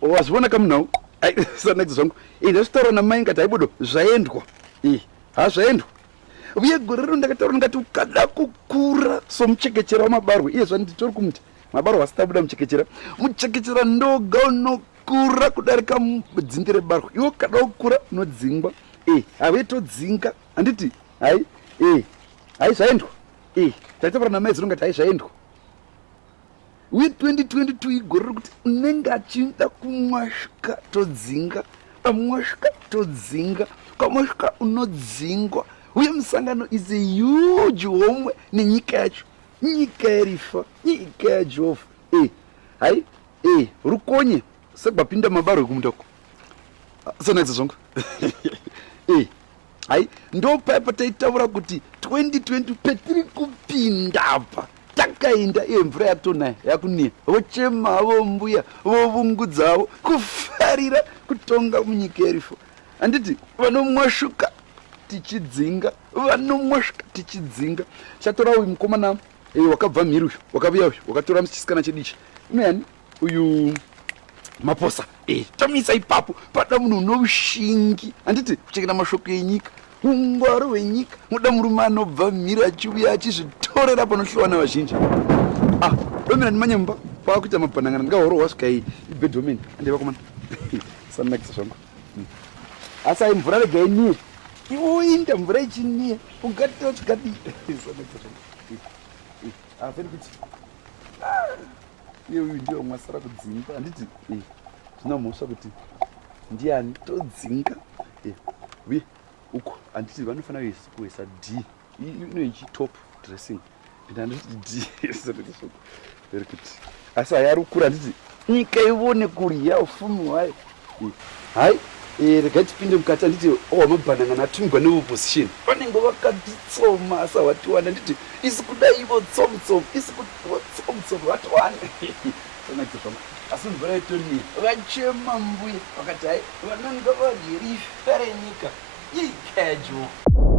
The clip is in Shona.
wazviona kamunhau sanakiti zvangu ndasitaura namai ngati aibudo zvaendwa zvaendwa uye gore rino ndakataura ndikati ukada kukura somuchekechera wamabarwe iye zvanditori kumuti mabarwe asitabuda muchekechera ndoga unokura kudarika dzinde rebarwe iwe kada kukura unodzingwa have todzinga handiti hai zvaendwa taitaura namai zino ngati hai zvaendwa uye 2022 igore rekuti unenge achida kumwasvika todzinga pamwasvika todzinga kwamwasvika unodzingwa uye musangano is a huge homwe nenyika yacho nyika yerifa nyika yajehovha hai rukonye sekwapinda mabarwe kumutako sanakisa zvangu hai ndo paipa taitaura kuti 2020 petiri kupinda apa takaenda mvura yatonaya yakuniya vochema havo mbuya vovungudza havo kufarira kutonga munyika yerifa handiti vanomwasvuka tichidzinga vanomwasvuka tichidzinga chatora uyu mukomana wakabva mhiri uyu wakavuya uyu wakatora chisikana chedichi unoyani uyu maposa tamisa ipapo pada munhu unoushingi handiti kuchengeta mashoko enyika ungwaro hwenyika muda murume anobva mhiri achiuya achizvitorera panohliwa navazhinji domira ndimanyemba kwakuita mabhanangana ndingahoro wasvika ibedromen andivakomana sanakisa zvangu asi ai mvura rega iniye iwoinda mvura ichiniye ungatitotikadi sanakisa zvangu afeni kuti iye uyu ndiyo mwasara kudzinga handiti zvina mhosva kuti ndiani todzinga uye uko handiti vanofanira kuisa d inoichi top dressing and handiti d very good asi hayari kukura handiti nyika ivone kurya ufumi hwayo hai regai tipinde mukati handiti wamabhanangana atumigwa neopposition vanenge vakatitsoma asa watiwana handiti isi kuda ivo tsomutsomu isi kutsomutsomu vatiwane sanakizvama asi mvura yetoniye vachema mbuya vakati hai vanonga varye rifa renyika nyika yajehovha